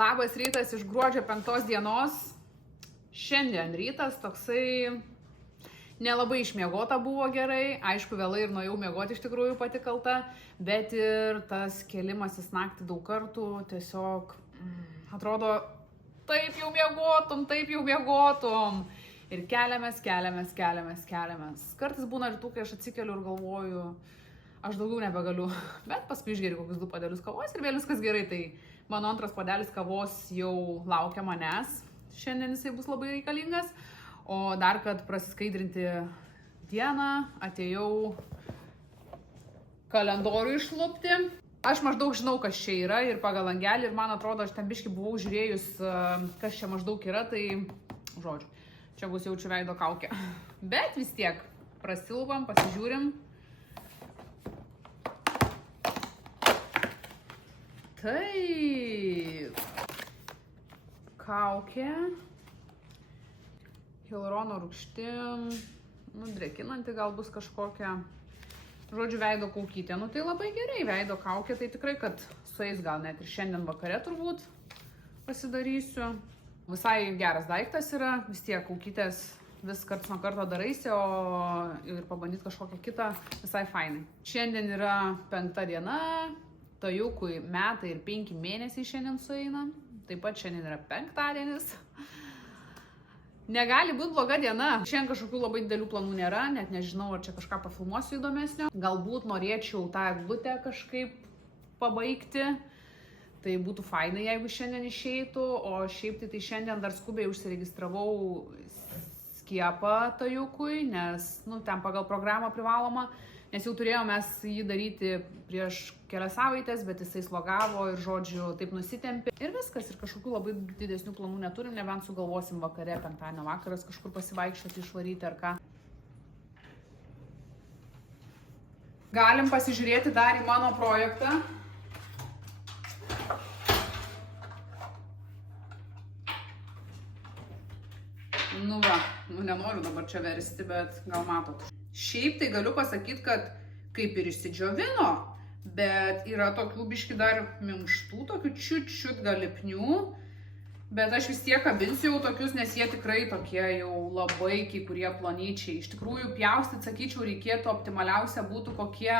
Labas rytas iš gruodžio 5 dienos. Šiandien rytas toksai nelabai išmiegota buvo gerai. Aišku, vėlai ir nuėjau miegoti iš tikrųjų pati kalta, bet ir tas kėlimasis naktį daug kartų tiesiog atrodo taip jau miegotum. Ir keliamės. Kartais būna rytų, kai aš atsikeliu ir galvoju, aš daugiau nebegaliu, bet paskui išgeriu kokius 2 puodelius kavos ir vėl viskas gerai. Tai mano antras puodelis kavos jau laukia manęs. Šiandien jisai bus labai reikalingas. O dar, kad prasiskaidrinti dieną, atėjau kalendorių išlupti. Aš maždaug žinau, kas čia yra ir pagal langelį, ir man atrodo, aš ten biškį buvau žiūrėjus, kas čia maždaug yra, tai žodžiu, čia bus jaučiu veido kaukė. Bet vis tiek prasilubam, pasižiūrim. Taip, kaukė, hialurono rūgštim, drėkinanti gal bus kažkokia, žodžiu, veido kaukytė. Tai labai gerai, veido kaukė, tai tikrai, kad sueis gal net ir šiandien vakare turbūt pasidarysiu. Visai geras daiktas yra, vis tiek kaukytės vis karts nuo karto daraisi, o ir pabandyti kažkokią kitą visai fainai. Šiandien yra 5 diena. Tajukui metai ir 5 mėnesiai šiandien sueina. Taip pat šiandien yra 5-dienis. Negali būti bloga diena. Šiandien kažkokių labai didelių planų nėra, net nežinau, ar čia kažką pafilmuosiu įdomesnio. Galbūt norėčiau tą eglutę kažkaip pabaigti. Tai būtų fainai, jeigu šiandien išeitų. O šiaip tai šiandien dar skubiai užsiregistravau skiepą Tajukui, nes ten pagal programą privaloma. Nes jau turėjome mes jį daryti prieš kelias savaitės, bet jisai slogavo ir, žodžiu, taip nusitempė. Ir viskas, ir kažkokių labai didesnių planų neturim, nebent sugalvosim vakare, 5-dienio vakaras kažkur pasivaikščioti, išvaryti ar ką. Galim pasižiūrėti dar į mano projektą. Nenoriu dabar čia versti, bet gal matot. Šiaip tai galiu pasakyti, kad kaip ir išsidžiovino, bet yra tokių biški dar minkštų, tokių čiut gal lipnių, bet aš vis tiek kabinsiu jau tokius, nes jie tikrai tokie jau labai kai kurie plonyčiai. Iš tikrųjų, pjaustyti, sakyčiau, reikėtų optimaliausia būtų kokie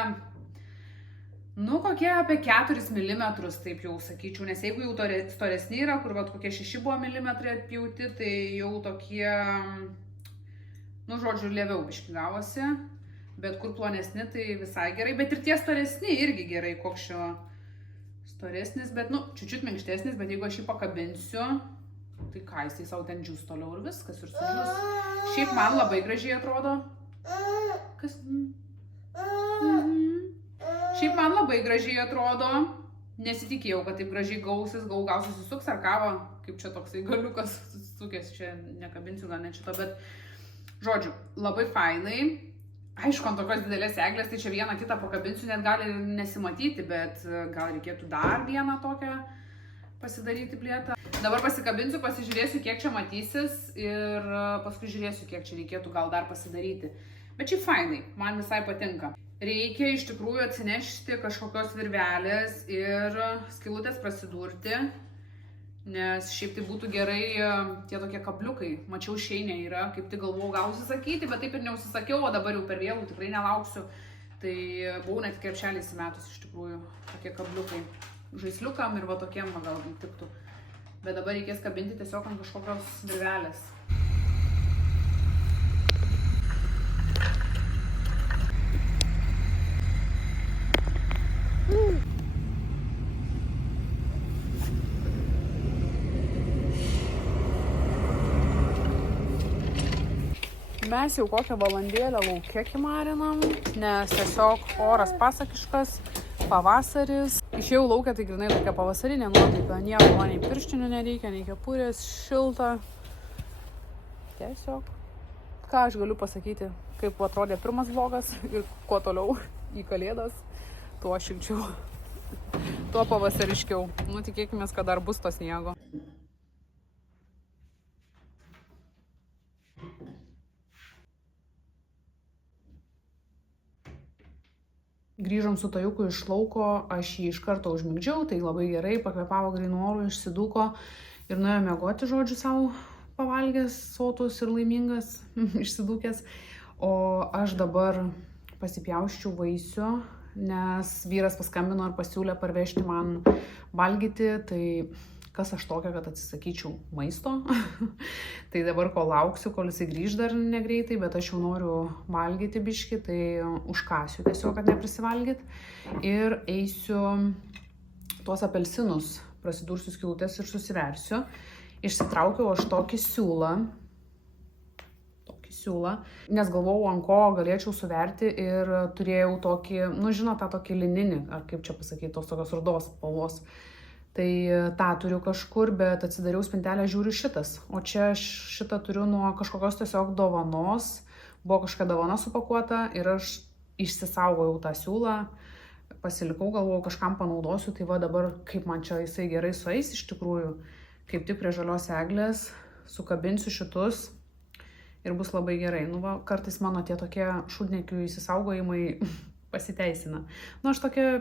apie 4 mm, taip jau sakyčiau, nes jeigu jau storesni yra, kur kokie 6 buvo milimetrai atpjauti, tai jau tokie, žodžiu, lėviau biški gavosi, bet kur plonesni, tai visai gerai, bet ir tie storesni irgi gerai, koks šio storesnis, bet, čiut minkštesnis, bet jeigu aš jį pakabinsiu, tai ką, jisai savo ten džius toliau ir viskas, ir sužius. Šiaip man labai gražiai atrodo. Kas? Šiaip man labai gražiai atrodo, nesitikėjau, kad taip gražiai gausis, gal susisuks ar kava, kaip čia toksai galiukas susukęs, čia nekabinsiu gal net šito, bet žodžiu, labai fainai. Aišku, ant tokios didelės eglės, tai čia vieną kitą pakabinsiu, net gali nesimatyti, bet gal reikėtų dar vieną tokią pasidaryti plėtą. Dabar pasikabinsiu, pasižiūrėsiu, kiek čia matysis ir paskui žiūrėsiu, kiek čia reikėtų gal dar pasidaryti. Bet šiaip fainai, man visai patinka. Reikia iš tikrųjų atsinešti kažkokios virvelės ir skylutės prasidurti, nes šiaip tai būtų gerai tie tokie kabliukai. Mačiau šeinė yra, kaip tik galvojau gal užsisakyti, bet taip ir neužsisakiau, o dabar jau per vėlų tikrai nelauksiu. Tai buvau net krepšelį įsimetus iš tikrųjų, tokie kabliukai žaisliukam ir tokiem gal tiktų. Bet dabar reikės kabinti tiesiog ant kažkokios virvelės. Mes jau kokią valandėlę lauke kimarinam, nes tiesiog oras pasakiškas, pavasaris. Išėjau laukę, tai grinai tokia pavasarinė nuotaika, nieko man nei pirštinių nereikia, nei kepurės, šilta. Tiesiog, ką aš galiu pasakyti, kaip atrodė pirmas vlogas ir kuo toliau į kalėdas, tuo šilčiau, tuo pavasariškiau. Tikėkimės, kad dar bus to sniego. Grįžom su tajuku iš lauko, aš jį iš karto užmigdžiau, tai labai gerai, pakvėpavo grynų orų, išsidūko ir nuėjo miegoti, žodžiu, savo pavalgęs, sotus ir laimingas, išsidūkęs. O aš dabar pasipjausčiau vaisių, nes vyras paskambino ir pasiūlė parvežti man valgyti, tai kas aš tokia, kad atsisakyčiau maisto. Tai dabar ko lauksiu, kol jisai grįž dar negreitai, bet aš jau noriu valgyti biškį, tai užkasiu tiesiog, kad neprisivalgyt. Ir eisiu tuos apelsinus, prasidursiu skylutes ir susiversiu. Išsitraukiau aš tokį siūlą, nes galvojau, ant ko galėčiau suverti ir turėjau tokį, nu žinot, tą tokį lininį, ar kaip čia pasakyti, tos tokios rudos spalvos. Tai tą turiu kažkur, bet atsidariau spintelę, žiūriu šitas. O čia šitą turiu nuo kažkokios tiesiog dovanos. Buvo kažkokia dovana supakuota ir aš išsisaugojau tą siūlą. Pasilikau, galvojau, kažkam panaudosiu. Tai va dabar, kaip man čia jisai gerai sueis iš tikrųjų, kaip tik prie žalios eglės, sukabinsiu šitus ir bus labai gerai. Nu va, kartais mano tie tokie šūdniekių įsisaugojimai pasiteisina. Nu aš tokia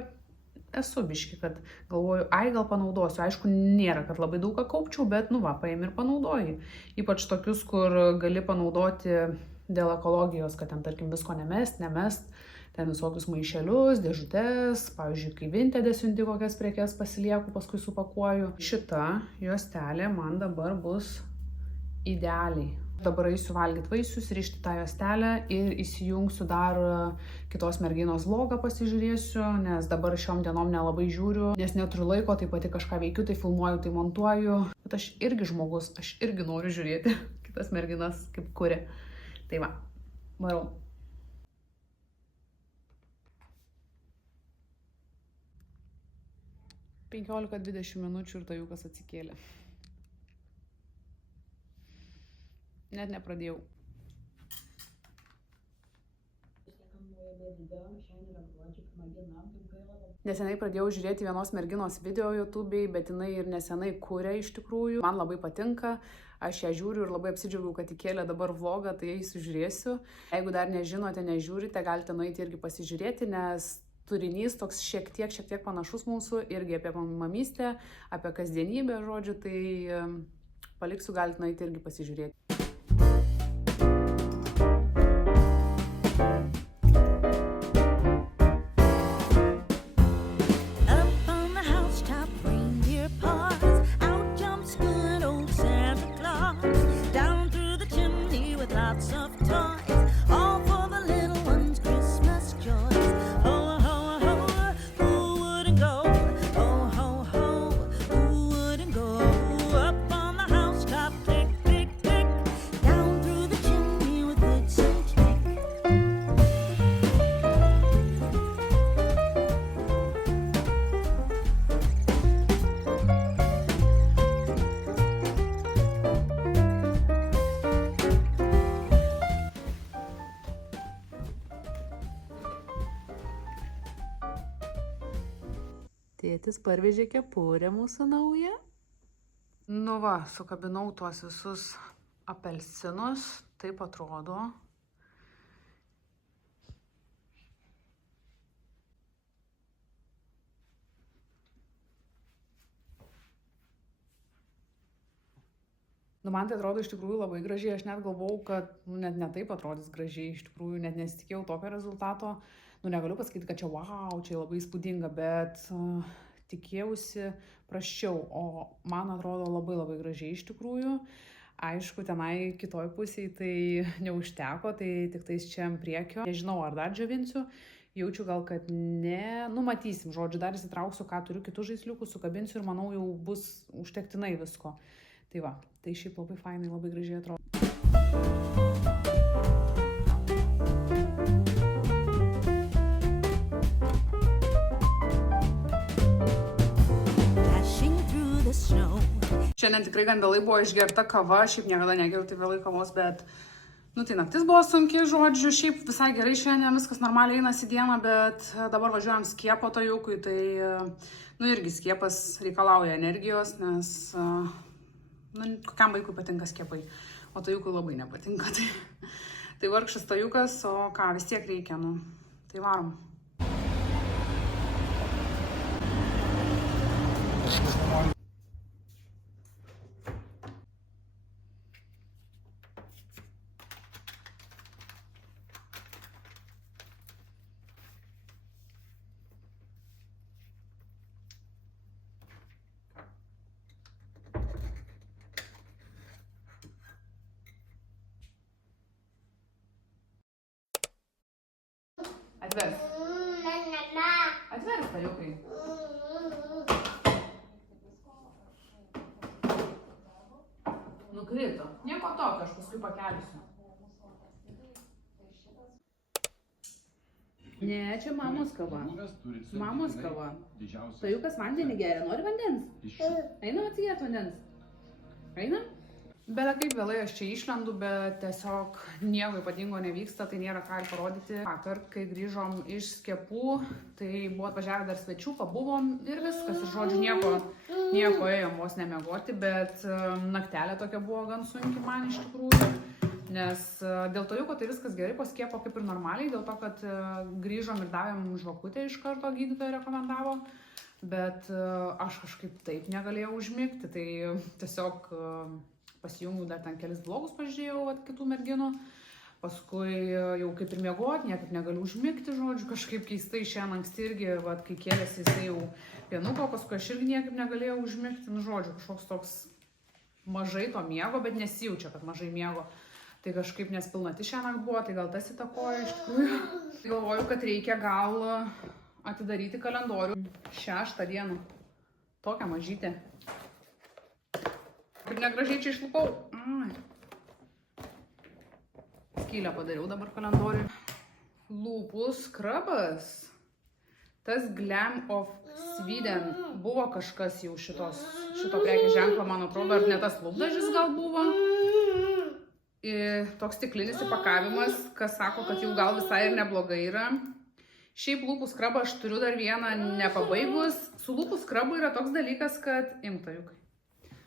esu biški, kad galvoju, ai gal panaudosiu. Aišku, nėra, kad labai daug ką kaupčiau, bet nu va, paimi ir panaudoji. Ypač tokius, kur gali panaudoti dėl ekologijos, kad ten tarkim visko nemest, ten visokius maišelius, dėžutes, pavyzdžiui, kai Vinted siunti kokias prekes pasilieku, paskui supakuoju. Šita juostelė man dabar bus idealiai. Dabar eisiu valgyti vaisius, rišti tą juostelę ir įsijungsiu dar kitos merginos vlogą pasižiūrėsiu, nes dabar šiom dienom nelabai žiūriu, nes neturiu laiko, tai pati kažką veikiu, tai filmuoju, tai montuoju. Bet aš irgi žmogus, aš irgi noriu žiūrėti kitas merginas, kaip kuria. Tai va, varau. Penkiolika 20 minučių ir tajukas atsikėlė. Net nepradėjau. Nesenai pradėjau žiūrėti vienos merginos video YouTube'ai, bet jinai ir nesenai kuria iš tikrųjų. Man labai patinka, aš ją žiūriu ir labai apsidžiaugiau, kad įkėlė dabar vlogą, tai eisiu žiūrėsiu. Jeigu dar nežinote, nežiūrite, galite nueiti irgi pasižiūrėti, nes turinys toks šiek tiek panašus mūsų, irgi apie mamystę, apie kasdienybę, žodžiu, tai paliksiu, galite nueiti irgi pasižiūrėti. Tėtis parvežė kepurę mūsų naują. Nu va, sukabinau tuos visus apelsinus, taip atrodo. Nu, man tai atrodo iš tikrųjų labai gražiai, aš net galvojau, kad net ne taip atrodys gražiai, iš tikrųjų net nesitikėjau tokio rezultato. Nu, negaliu pasakyti, kad čia wow, čia labai įspūdinga, bet tikėjausi prasčiau, o man atrodo labai gražiai iš tikrųjų. Aišku, tenai kitoj pusėje tai neužteko, tai tik tais čia ant priekio. Nežinau, ar dar džiovinsiu, jaučiu gal, kad ne, nu matysim, žodžiu, dar įsitrauksiu, ką turiu kitų žaisliukų, sukabinsiu ir manau jau bus užtektinai visko. Tai va, tai šiaip labai fainai, labai gražiai atrodo. Šiandien tikrai gan vėlai buvo išgerta kava, šiaip niekada negeriu tai vėlai kavos, bet, nu tai naktis buvo sunki, žodžiu, šiaip visai gerai šiandien, viskas normaliai einasi dieną, bet dabar važiuojam skiepo tajukui, tai, nu irgi skiepas reikalauja energijos, nes, nu, kokiam vaikui patinka skiepai, o tajukui labai nepatinka, tai vargšas tajukas, o ką, vis tiek reikia, nu, tai varom. Atverk. Atverk, staliukai. Nukrito. Nieko tokio, aš paskui pakelsiu. Ne, čia mamos kava. Mamos kava. Tajukas vandenį geria. Nori vandens? Einam atsigert vandens. Einam? Bet kaip vėlai aš čia išlendu, bet tiesiog nieko ypatingo nevyksta, tai nėra ką ir parodyti. Vakar, kai grįžom iš skiepų, tai buvo atvažiavę dar svečių, pabuvom ir viskas. Ir žodžiu, nieko ėjom vos nemiegoti, bet naktelė tokia buvo gan sunki man iš tikrųjų. Nes dėl to juk, tai viskas gerai, po skiepo kaip ir normaliai, dėl to, kad grįžom ir davėm žvakutę iš karto, gydytoja rekomendavo, bet aš kažkaip taip negalėjau užmigti, tai tiesiog pasijungiau dar ten kelis blogus pažiūrėjau kitų merginų, paskui jau kaip ir miegoti, niekaip negaliu užmigti, žodžiu, kažkaip keistai šiandien anksti irgi, kai kėlėsi jisai jau pienuko, paskui aš irgi niekaip negalėjau užmigti, nu žodžiu, kažkoks toks mažai to miego, bet nesijaučia, kad mažai miego. Tai kažkaip nespilnati šiandien buvo, tai gal tas įtakoja iš tikrųjų. Tai galvoju, kad reikia gal atidaryti kalendorių 6 dieną. Tokią mažytę. Kaip negražiai čia išlupau. Skylę padariau dabar kalendoriui. Lūpų skrabas. Tas Glam of Sweden. Buvo kažkas jau šito prekės ženklo, man atrodo, ar ne tas lūpdažis gal buvo. Toks stiklinis įpakavimas, kas sako, kad jau gal visai ir neblogai yra. Šiaip lūpų skrabą aš turiu dar vieną nepabaigus. Su lūpų skrabu yra toks dalykas, kad... Imtajukai.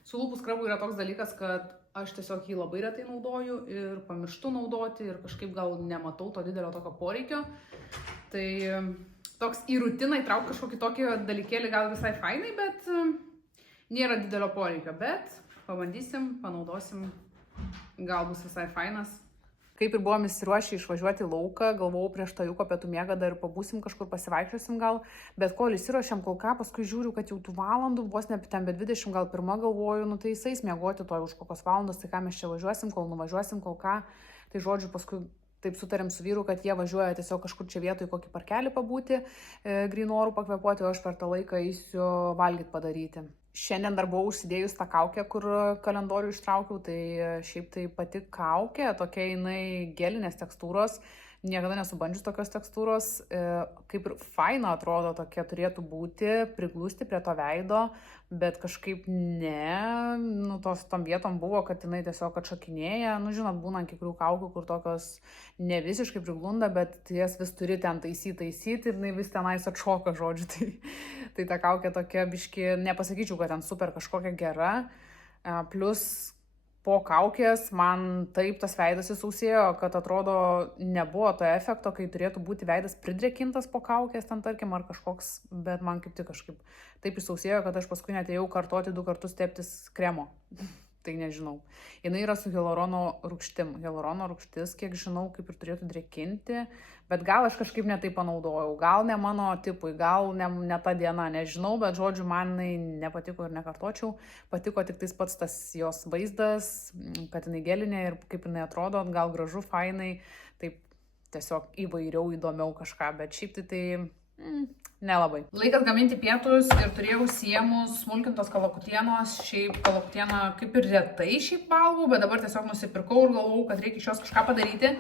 Su lūpų skrabu yra toks dalykas, kad aš tiesiog jį labai retai naudoju ir pamirštu naudoti ir kažkaip gal nematau to didelio tokio poreikio. Tai toks į rutiną įtrauk kažkokį tokį dalykėlį gal visai fainai, bet nėra didelio poreikio. Bet pabandysim, panaudosim. Gal bus visai fainas. Kaip ir buvom įsiruošę išvažiuoti į lauką, galvojau prieš tajuko pietų miegą dar pabūsim kažkur pasivaikščiosim gal, bet kol įsiruošėm kol ką, paskui žiūriu, kad jau tų valandų, vos ne ten be 20, gal pirma galvoju, nu tai jisais miegoti toj už kokios valandos, tai ką mes čia važiuosim, kol nuvažiuosim, kol ką, tai žodžiu paskui taip sutarėm su vyru, kad jie važiuoja tiesiog kažkur čia vietoj kokį parkelį pabūti, grynų orų pakvėpuoti, o aš per tą laiką eisiu valgyti padaryti. Šiandien dar buvau užsidėjus tą kaukę, kur kalendorių ištraukiau, tai šiaip tai pati kaukė, tokia jinai gelinės tekstūros, niekada nesu bandžius tokios tekstūros, kaip ir faina atrodo tokia turėtų būti, priglusti prie to veido, bet kažkaip ne, nu tom vietom buvo, kad jinai tiesiog atšokinėja, nu žinot, būna kiekvienų kaukių, kur tokios ne visiškai priglunda, bet jas vis turi ten taisyti ir jinai vis tenais atšoka, žodžiu, tai ta kaukė tokia biški, nepasakyčiau, kad ten super kažkokia gera, plus po kaukės man taip tas veidas įsausėjo, kad atrodo nebuvo to efekto, kai turėtų būti veidas pridrėkintas po kaukės ten tarkim ar kažkoks, bet man kaip tik kažkaip taip įsausėjo, kad aš paskui netėjau kartoti 2 kartus teptis kremo. Tai nežinau. Jinai yra su hialurono rūgštim. Hialurono rūgštis, kiek žinau, kaip ir turėtų drėkinti, bet gal aš kažkaip netai panaudojau, gal ne mano tipui, gal ne ta diena, nežinau, bet žodžiu, man jinai nepatiko ir nekartočiau. Patiko tik tais pats tas jos vaizdas, kad jinai gelinė ir kaip jinai atrodo, gal gražu, fainai, taip tiesiog įvairiau, įdomiau kažką, bet šiaip tai nelabai. Laikas gaminti pietus ir turėjau siemus smulkintos kalakutienos. Šiaip kalakutieną kaip ir retai šiaip valgau, bet dabar tiesiog nusipirkau ir galvojau, kad reikia iš jos kažką padaryti.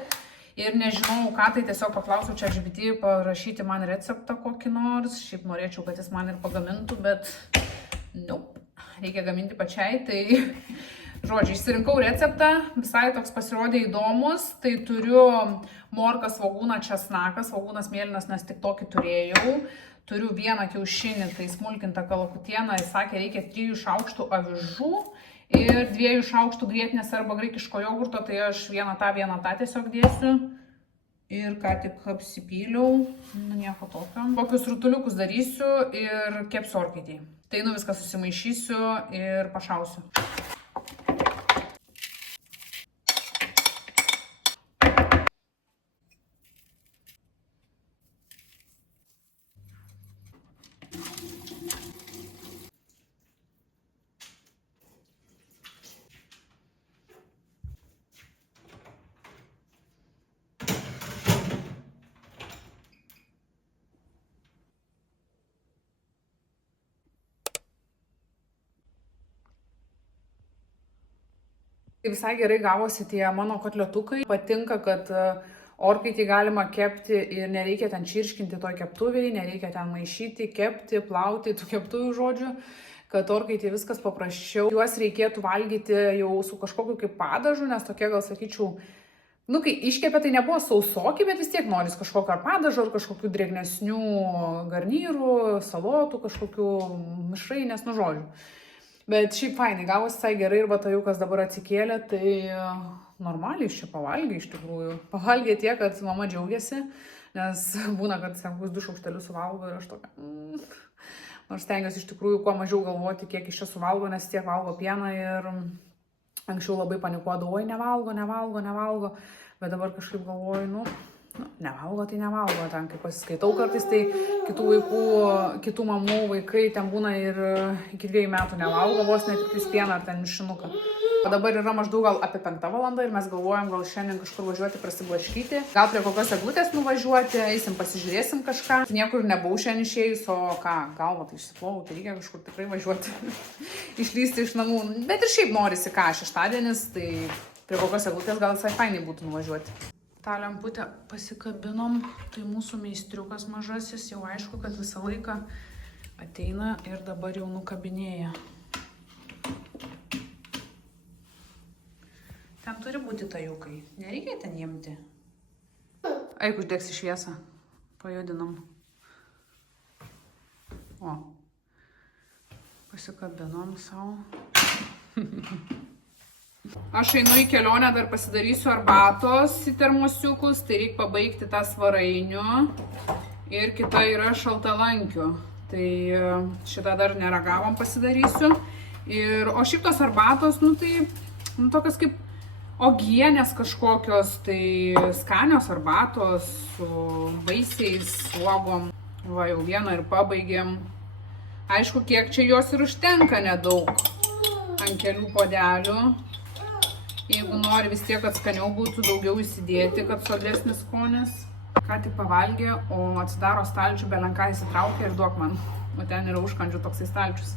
Ir nežinau ką, tai tiesiog paklausiau ChatGPT parašyti man receptą kokį nors. Šiaip norėčiau, kad jis man ir pagamintų, bet nope, reikia gaminti pačiai. Tai žodžiu, išsirinkau receptą, visai toks pasirodė įdomus. Tai turiu morką, svogūną, česnaką, svogūnas mėlynas, nes tik tokį turėjau. Turiu 1 kiaušinį, tai smulkintą kalakutieną, jis sakė, reikia 3 šaukštų avižų ir 2 šaukštų grietinės arba graikiško jogurto, tai aš vieną tą tiesiog dėsiu. ir ką tik apsipyliau, nu nieko tokio. Kokius rutuliukus darysiu ir kepsiu orkaitėj. Tai viską susimaišysiu ir pašausiu. Visai gerai gavosi tie mano kotletukai. Patinka, kad orkaitį galima kepti ir nereikia ten čirškinti toj keptuvėj, nereikia ten maišyti, kepti, plauti tų keptuvių žodžių, kad orkaitį viskas paprasčiau. Juos reikėtų valgyti jau su kažkokiu kaip padažu, nes tokie gal sakyčiau, nu kai iškepė tai nebuvo sausoki, bet vis tiek noris kažkokio ar padažo, ar kažkokių drėgnesnių garnyrų, salotų, kažkokių mišrainės, nu žodžiu. Bet šiaip fainai, gavosi visai gerai ir batajukas dabar atsikėlė, tai normaliai iš čia pavalgė iš tikrųjų. Pavalgė tiek, kad mama džiaugiasi, nes būna, kad kokius 2 šaukštelius suvalgo ir aš tokia. Nors stengiuosi iš tikrųjų kuo mažiau galvoti, kiek iš čia suvalgo, nes tiek valgo pieną ir anksčiau labai panikuodavau, oi nevalgo, bet dabar kažkaip galvoju, nevalgo, tai nevalgo. Ten, kai pasiskaitau kartais, tai kitų vaikų, kitų mamų vaikai ten būna ir iki 2 metų nevalgo, vos ne tik pieną ar ten mišinuką. O dabar yra maždaug gal apie 5 valandą ir mes galvojam gal šiandien kažkur važiuoti prasiblaškyti. Gal prie kokios eglutės nuvažiuoti, eisim pasižiūrėsim kažką. Niekur nebuvau šiandien išėjus, o ką, galva tai išsiplovau, tai reikia kažkur tikrai važiuoti, išlysti iš namų. Bet ir šiaip norisi ką, šeštadienis, tai prie kokios eglutės gal visai fainai būtų nuvažiuoti. tą lemputę pasikabinom, tai mūsų meistriukas mažasis jau aišku, kad visą laiką ateina ir dabar jau nukabinėja. Ten turi būti tajukai, nereikia ten imti. Eik, uždegsi šviesą, pajudinam. O, pasikabinom savo. Aš einu į kelionę, dar pasidarysiu arbatos į termosiukus, tai reikia pabaigti tą svarainių. Ir kita yra šaltalankių. Tai šitą dar neragavom, pasidarysiu. O šiaip tos arbatos, tai tokios kaip uogienės kažkokios, tai skanios arbatos su vaisiais, uogom. Va, jau vieną ir pabaigėm. Aišku, kiek čia jos ir užtenka nedaug. Ant kelių podelių. Jeigu nori vis tiek, kad skaniau būtų, daugiau įsidėti, kad saldesnis skonis. Ką tik pavalgė, o atsidaro stalčių, belenką įsitraukia ir duok man. O ten yra užkandžių toksai stalčius.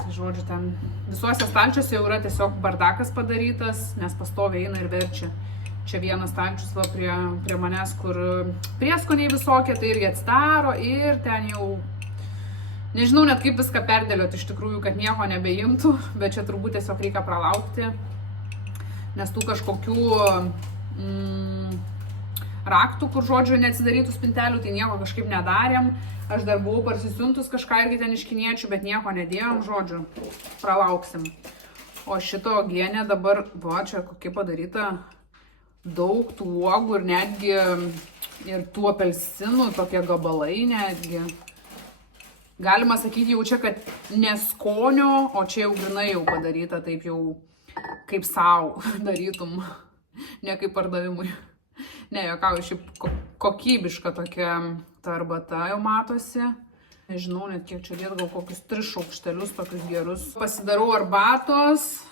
Tai žodžiu, ten visuose stalčiuose jau yra tiesiog bardakas padarytas, nes pastoviai eina ir verčia. Čia vienas stalčius va prie manęs, kur prieskoniai visokie, tai irgi atsidaro ir ten jau... Nežinau net kaip viską perdėlioti iš tikrųjų, kad nieko nebeimtų, bet čia turbūt tiesiog reikia pralaukti, nes tų kažkokių raktų, kur žodžiu neatsidarytų spintelių, tai nieko kažkaip nedarėm. Aš dar buvau parsisiuntus kažką irgi ten iš kiniečių, bet nieko nedėjom, žodžiu, pralauksim. O šito uogienė dabar, va, čia kokia padaryta daug tų uogų ir netgi ir tų apelsinų, tokie gabalai netgi. Galima sakyti jau čia, kad neskonio, o čia jau grinai jau padaryta, taip jau kaip savo darytum, ne kaip pardavimui. Ne, juokauju, šiaip kokybiška tokia ta arbata jau matosi. Nežinau, net kiek čia dėt, gal kokius 3 šaukštelius tokius gerus. Pasidarau arbatos,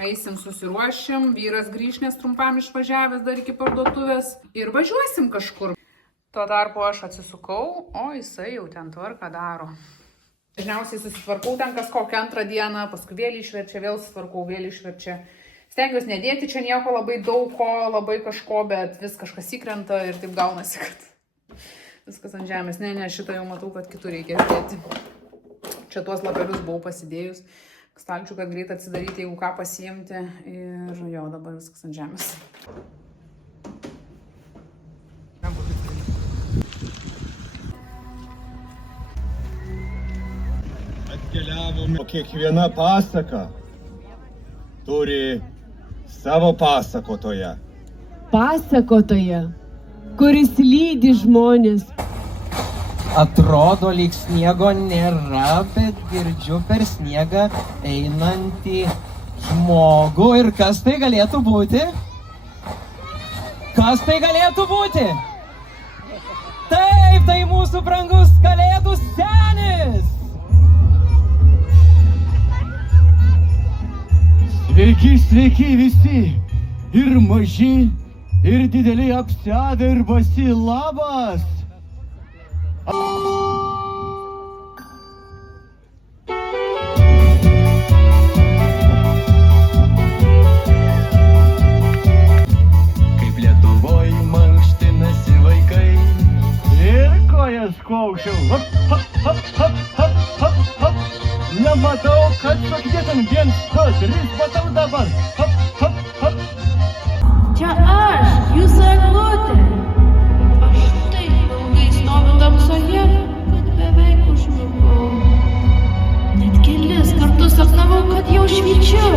eisim susiruošim, vyras grįš, nes trumpam išvažiavęs dar iki parduotuvės ir važiuosim kažkur. Tuo tarpu aš atsisukau, o jisai jau ten tvarką daro. Dažniausiai susitvarkau ten kas kokią antrą dieną, paskui vėl išverčia, vėl susitvarkau, vėl išverčia. Stengiuosi nedėti čia nieko labai daug ko, labai kažko, bet vis kažkas įkrenta ir taip gaunasi, kad viskas ant žemės. Ne, šitą jau matau, kad kitur reikės dėti. Čia tuos lapelius buvau pasidėjus. Stalčių, kad greit atsidaryti, jeigu ką pasiimti. Ir jo, dabar viskas ant žemės. Atkeliavome. Kiekviena pasaka turi savo pasakotoją. pasakotoją, kuris lydi žmonės. Atrodo, lyg sniego nėra, bet girdžiu per sniegą einantį žmogų. Ir kas tai galėtų būti? Kas tai galėtų būti? Taip, tai mūsų brangus Kalėdų senis! Sveiki, sveiki visi! Ir maži, ir dideli apsiadę ir basi, labas! Kaip Lietuvoj mankštinasi vaikai ir kojas kuokščiau. Hop, hop, hop, hop, hop, hop, hop. Nematau, kad sakėtum 1, 2, 3, matau dabar. Hop, hop, hop. Čia aš, jūsų eglutė. Aš taip ilgai stoviu tamsoje, kad beveik užmigau. Net kelis kartus sapnavau, kad jau švyčiu,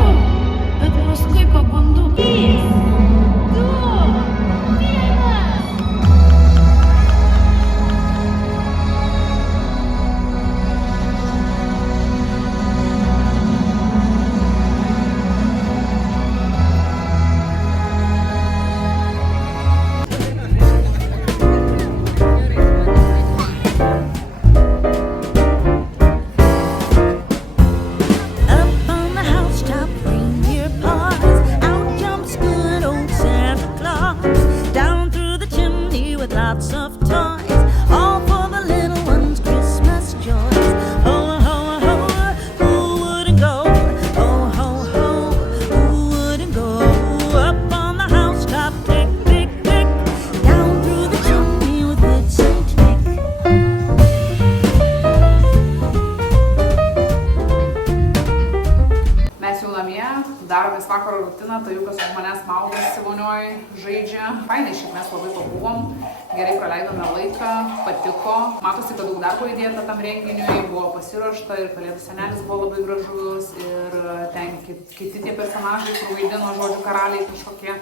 bet paskui pabundu. 3, 2, 1. Lots of toys, all for the little ones' Christmas joys. Ho, ho, ho, who wouldn't go? Ho, ho, ho, who wouldn't go? Up on the housetop, tick, tick, tick, down through the chimney with good Saint Nick. Mes jau namie, daromės vakaro rutiną, Tajukas už manęs maudosi vonioj, žaidžia. Fainai, šiaip mes labai pabuvom, gerai praleidome laiką, patiko. Matosi, kad daug darbo įdėta tam renginiui, buvo pasiruošta ir Kalėdų senelis buvo labai gražus ir ten kiti tie personažai, kur vaidino, žodžių karaliai kažkokie.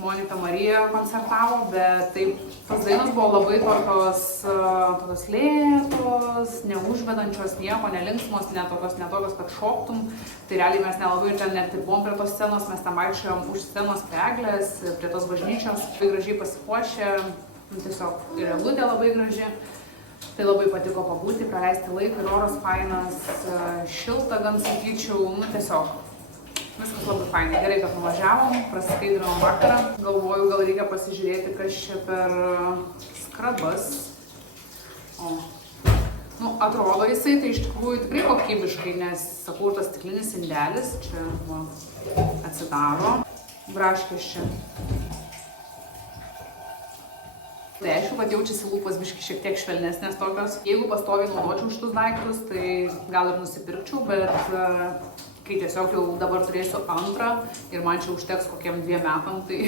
Monika Marija koncertavo, bet taip, tos dainos buvo labai tokios lėtos, neužvedančios nieko, nelinksmos, ne tokios, kad šoktum. Tai realiai mes nelabai ir ten net buvom prie tos scenos, mes ten vaikščiojom už scenos prie eglės, prie tos bažnyčios, labai gražiai pasipuošę, tiesiog ir eglutė labai graži. Tai labai patiko pabūti, praleisti laiką, ir oras fainas, šilta gan sakyčiau, nu tiesiog. Viskas labai fainai. Gerai, kad nuvažiavom, prasiskaidrinom vakarą. Galvoju, gal reikia pasižiūrėti, kas čia per skrabas. Nu, atrodo jisai, tai iš tikrųjų tikrai kokybiškai, nes, sakau, tas stiklinis indelis čia atsidaro. Braškės čia. Tai aišku, kad jaučiasi lūpos biški šiek tiek švelnesnės tokios. Jeigu pastoviai naudočiau šitus daiktus, tai gal ir nusipirkčiau, bet kai tiesiog jau dabar turėsiu antrą ir man čia užteks kokiem 2 metam, tai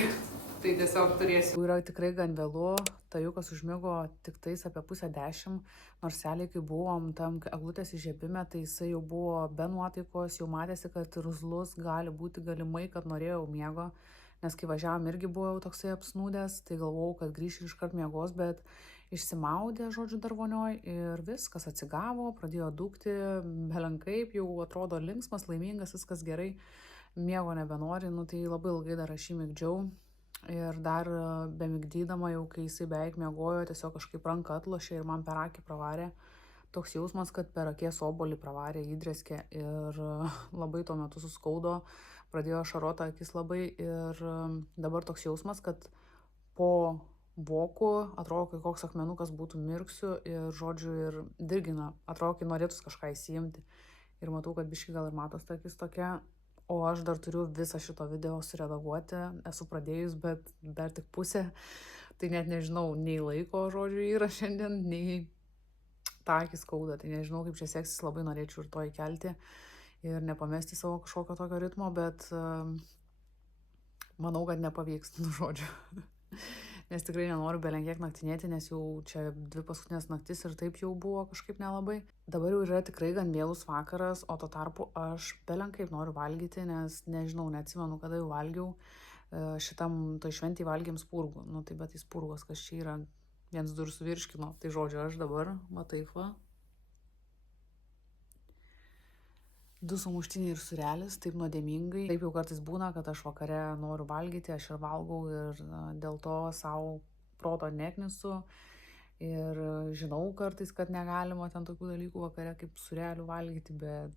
tiesiog turėsiu. Yra tikrai gan vėlu, Tajukas užmigo tik tais apie 9:30, nors seliai, kai buvom tam eglutės įžiebime, tai jisai jau buvo be nuotaikos, jau matėsi, kad irzlus gali būti galimai, kad norėjau miego, nes kai važiavom irgi buvo jau toksai apsnūdęs, tai galvojau, kad grįš ir iškart miegos, bet išsimaudė, žodžiu, dar vonioj ir viskas atsigavo, pradėjo dūkti, belenkaip, jau atrodo linksmas, laimingas, viskas gerai, miego nebenori, nu tai labai ilgai dar aš jį migdžiau ir dar bemigdydama jau, kai jisai beveik miegojo, tiesiog kažkaip ranką atlošė ir man per akį pravarė. Toks jausmas, kad per akies obolį pravarė, įdrėskė ir labai tuo metu suskaudo, pradėjo šarota akis labai ir dabar toks jausmas, kad po voku, atrodo, kai koks akmenukas būtų mirksiu ir, žodžiu, ir dirgina, atrodo, kai norėtus kažką įsiimti. Ir matau, kad biški gal ir matos ta akis tokia, o aš dar turiu visą šito video suredaguoti, esu pradėjus, bet dar tik pusė, tai net nežinau, nei laiko, žodžiu, yra šiandien, nei tą akį skauda, tai nežinau, kaip čia seksis, labai norėčiau ir to įkelti ir nepamesti savo kažkokio tokio ritmo, bet manau, kad nepavyks, nu, žodžiu. Nes tikrai nenoriu belenkiek naktinėti, nes jau čia 2 paskutinės naktis ir taip jau buvo kažkaip nelabai. Dabar jau yra tikrai gan vėlus vakaras, o tuo tarpu aš belenkaip noriu valgyti, nes nežinau, neatsimenu, kada jau valgiau. šitam toj šventį valgėm spurgų. Nu, tai bet tai spurgos, kas čia yra, viens dur suvirškino. Tai žodžiu, aš dabar, matai, va. 2 sumuštiniai ir surelis, taip nuodėmingai. Taip jau kartais būna, kad aš vakare noriu valgyti, aš ir valgau ir dėl to savo proto neknisu. Ir žinau kartais, kad negalima ten tokių dalykų vakare kaip surelių valgyti, bet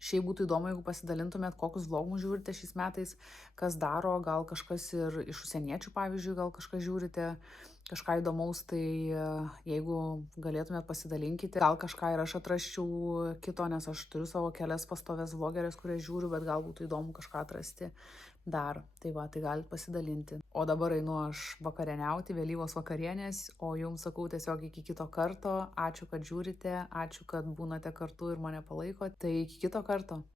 šiaip būtų įdomu, jeigu pasidalintumėt, kokius vlogus žiūrite šiais metais, kas daro, gal kažkas ir iš užsieniečių, pavyzdžiui, gal kažką žiūrite, kažką įdomaus, tai jeigu galėtumėt pasidalinkite, gal kažką ir aš atrasčiau kito, nes aš turiu savo kelias pastovės vlogerės, kurias žiūriu, bet gal būtų įdomu kažką atrasti dar. Tai va, tai galite pasidalinti. O dabar einu aš vakarieniauti, vėlyvos vakarienės, o jums sakau tiesiog iki kito karto. Ačiū, kad žiūrite, ačiū, kad būnate kartu ir mane palaikote. Tai iki kito karto.